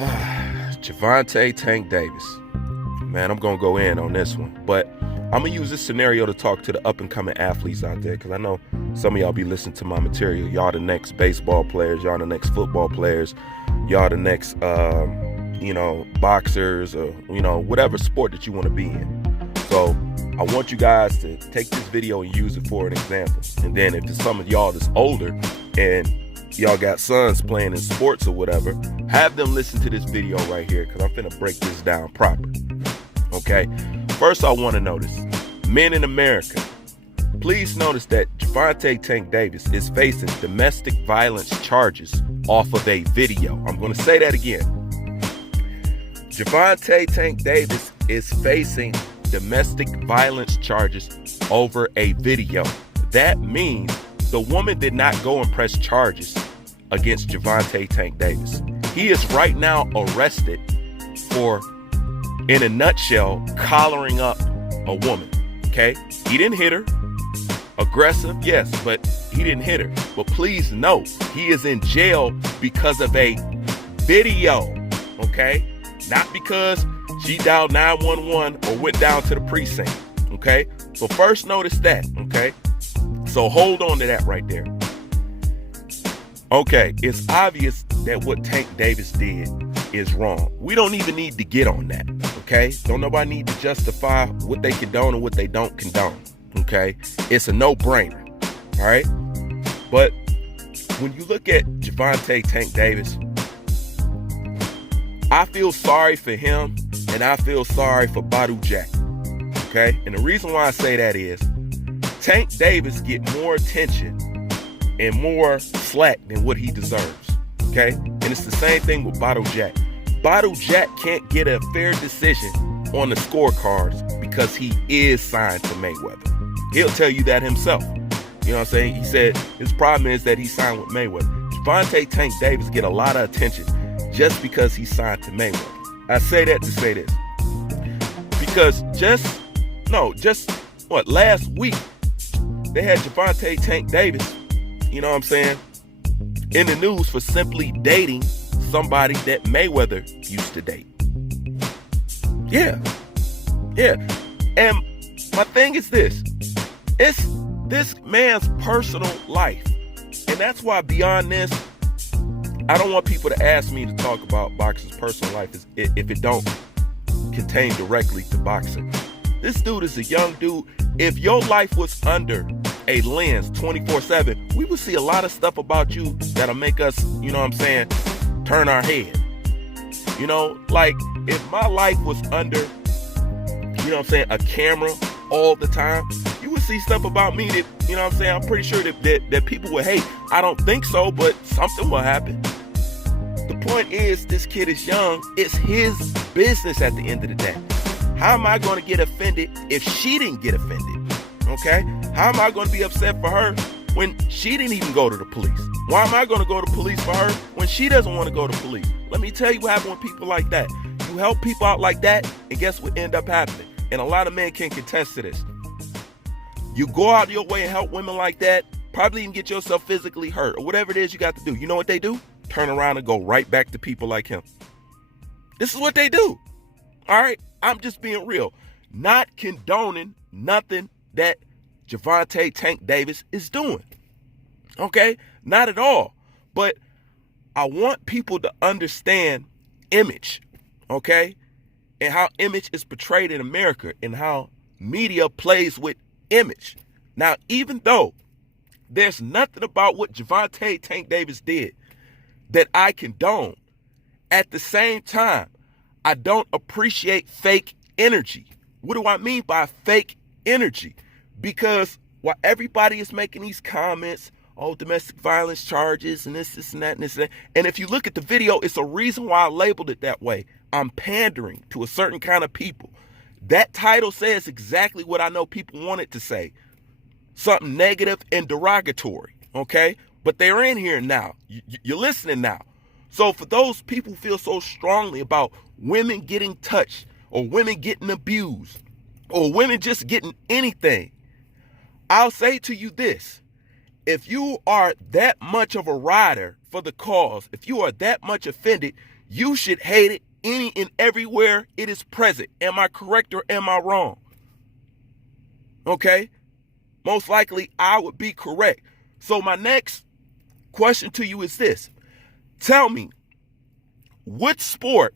Gervonta Tank Davis. Man, I'm going to go in on this one. But I'm going to use this scenario to talk to the up-and-coming athletes out there, because I know some of y'all be listening to my material. Y'all the next baseball players. Y'all the next football players. Y'all the next, boxers or, whatever sport that you want to be in. So I want you guys to take this video and use it for an example. And then if there's some of y'all that's older and y'all got sons playing in sports or whatever, have them listen to this video right here, because I'm finna break this down proper. Okay? First, I want to notice, men in America, please notice that Gervonta Tank Davis is facing domestic violence charges off of a video. I'm going to say that again. Gervonta Tank Davis is facing domestic violence charges over a video. That means the woman did not go and press charges against Gervonta Tank Davis. He is right now arrested for, in a nutshell, collaring up a woman. Okay? He didn't hit her. Aggressive, yes, but he didn't hit her. But please note, he is in jail because of a video. Okay? Not because she dialed 911 or went down to the precinct. Okay? So first notice that. Okay? So hold on to that right there. Okay, it's obvious that what Tank Davis did is wrong. We don't even need to get on that, okay? Don't nobody need to justify what they condone and what they don't condone, okay? It's a no-brainer, all right? But when you look at Gervonta Tank Davis, I feel sorry for him and I feel sorry for Badu Jack, okay? And the reason why I say that is Tank Davis get more attention and more slack than what he deserves, okay? And it's the same thing with Badu Jack. Badu Jack can't get a fair decision on the scorecards because he is signed to Mayweather. He'll tell you that himself. You know what I'm saying? He said his problem is that he signed with Mayweather. Gervonta Tank Davis get a lot of attention just because he signed to Mayweather. I say that to say this. Because last week, they had Gervonta Tank Davis, you know what I'm saying, in the news for simply dating somebody that Mayweather used to date. Yeah. And my thing is this. It's this man's personal life. And that's why beyond this, I don't want people to ask me to talk about boxers' personal life if it don't contain directly to boxing. This dude is a young dude. If your life was under a lens 24/7, we would see a lot of stuff about you that'll make us, you know what I'm saying, turn our head. You know, like if my life was under, you know what I'm saying, a camera all the time, you would see stuff about me that, you know what I'm saying, I'm pretty sure that people would hate. I don't think so, but something will happen. The point is, this kid is young. It's his business at the end of the day. How am I going to get offended if she didn't get offended? Okay? How am I going to be upset for her when she didn't even go to the police? Why am I going to go to police for her when she doesn't want to go to police? Let me tell you what happens with people like that. You help people out like that, and guess what end up happening? And a lot of men can contest to this. You go out of your way and help women like that, probably even get yourself physically hurt or whatever it is you got to do. You know what they do? Turn around and go right back to people like him. This is what they do. All right? I'm just being real. Not condoning nothing that Gervonta Tank Davis is doing. Okay? Not at all. But I want people to understand image. Okay? And how image is portrayed in America and how media plays with image. Now, even though there's nothing about what Gervonta Tank Davis did that I condone, at the same time, I don't appreciate fake energy. What do I mean by fake energy? Because while everybody is making these comments, oh, domestic violence charges and this and that and this and that, and if you look at the video, it's a reason why I labeled it that way. I'm pandering to a certain kind of people. That title says exactly what I know people want it to say. Something negative and derogatory, okay? But they're in here now. You're listening now. So for those people who feel so strongly about women getting touched or women getting abused or women just getting anything, I'll say to you this. If you are that much of a rider for the cause, if you are that much offended, You should hate it any and everywhere it is present. Am I correct or am I wrong? Okay? Most likely I would be correct. So my next question to you is this. Tell me, which sport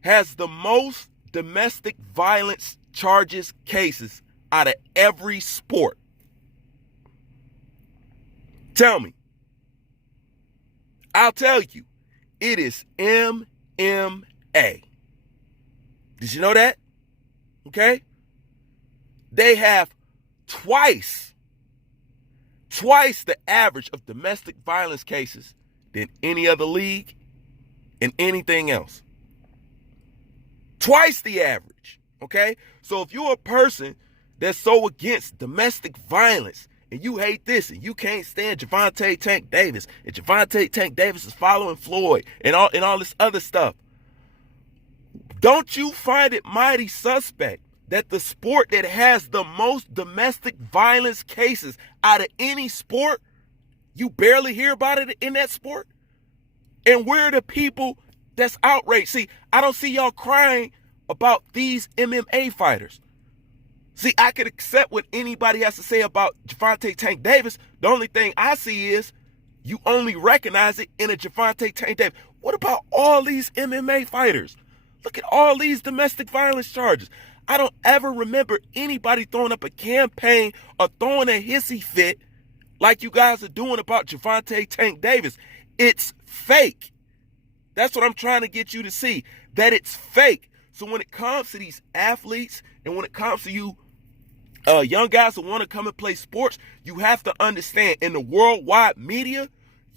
has the most domestic violence charges cases out of every sport? Tell me. I'll tell you. It is MMA. Did you know that? Okay? They have twice the average of domestic violence cases than any other league and anything else. Twice the average, okay? So if you're a person that's so against domestic violence and you hate this and you can't stand Gervonta Tank Davis and Gervonta Tank Davis is following Floyd and all this other stuff, don't you find it mighty suspect that the sport that has the most domestic violence cases out of any sport, you barely hear about it in that sport? And we're the people that's outraged. See, I don't see y'all crying about these MMA fighters. See, I could accept what anybody has to say about Gervonta Tank Davis. The only thing I see is you only recognize it in a Gervonta Tank Davis. What about all these MMA fighters? Look at all these domestic violence charges. I don't ever remember anybody throwing up a campaign or throwing a hissy fit like you guys are doing about Gervonta Tank Davis. It's fake. That's what I'm trying to get you to see, that it's fake. So when it comes to these athletes and when it comes to you young guys who want to come and play sports, you have to understand in the worldwide media,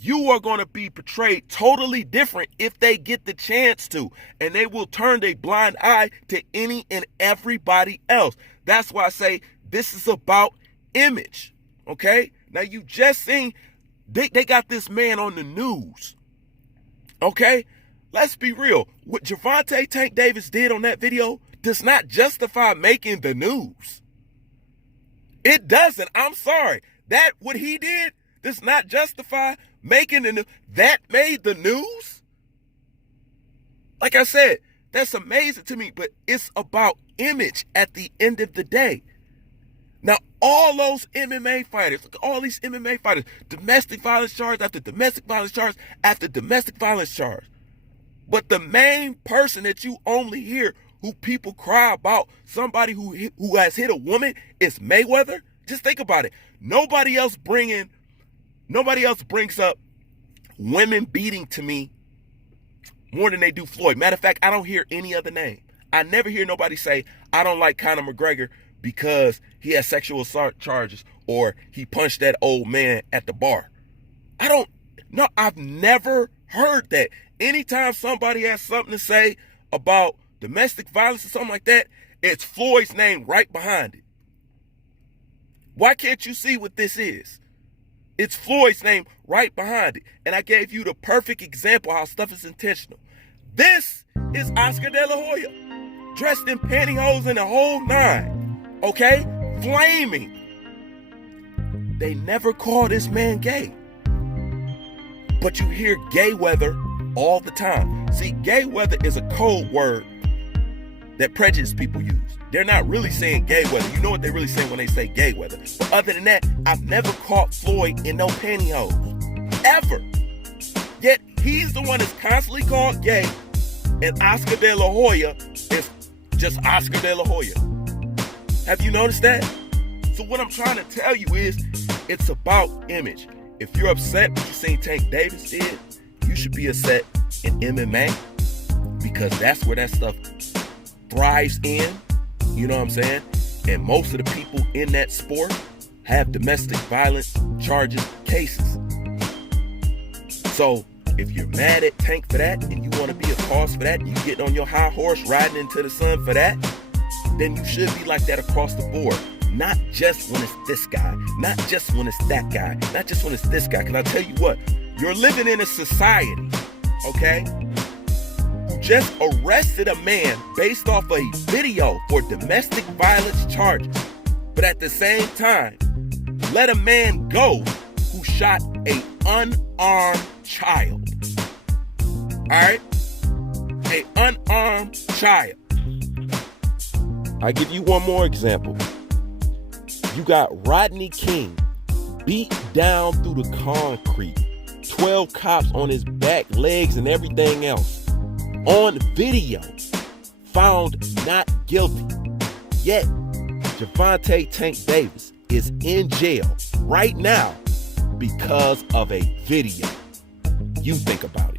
you are going to be portrayed totally different if they get the chance to. And they will turn their blind eye to any and everybody else. That's why I say this is about image. Okay? Now you just seen, they got this man on the news. Okay? Let's be real. What Gervonta Tank Davis did on that video does not justify making the news. It doesn't. I'm sorry. That what he did does not justify making the news. That made the news? Like I said, that's amazing to me, but it's about image at the end of the day. Now, all those MMA fighters, look at all these MMA fighters, domestic violence charge after domestic violence charge after domestic violence charge. But the main person that you only hear who people cry about, somebody who has hit a woman, is Mayweather. Just think about it. Nobody else brings up women beating to me more than they do Floyd. Matter of fact, I don't hear any other name. I never hear nobody say, I don't like Conor McGregor because he has sexual assault charges or he punched that old man at the bar. I've never heard that. Anytime somebody has something to say about domestic violence or something like that, it's Floyd's name right behind it. Why can't you see what this is? It's Floyd's name right behind it. And I gave you the perfect example how stuff is intentional. This is Oscar De La Hoya, dressed in pantyhose and the whole nine. Okay? Flaming. They never call this man gay. But you hear gay weather all the time. See, gay weather is a code word that prejudice people use. They're not really saying gay weather. You know what they're really saying when they say gay weather. But other than that, I've never caught Floyd in no pantyhose. Ever. Yet he's the one that's constantly called gay, and Oscar De La Hoya is just Oscar De La Hoya. Have you noticed that? So what I'm trying to tell you is, it's about image. If you're upset with what you seen Tank Davis did, you should be upset in MMA because that's where that stuff thrives in. You know what I'm saying? And most of the people in that sport have domestic violence charges cases. So if you're mad at Tank for that and you want to be a cause for that, and you get on your high horse riding into the sun for that, then you should be like that across the board. Not just when it's this guy, not just when it's that guy, not just when it's this guy. Because I tell you what, you're living in a society, okay, who just arrested a man based off a video for domestic violence charges. But at the same time, let a man go who shot an unarmed child. Alright? An unarmed child. I give you one more example. You got Rodney King beat down through the concrete, 12 cops on his back, legs, and everything else. On video, found not guilty. Yet, Gervonta Tank Davis is in jail right now because of a video. You think about it.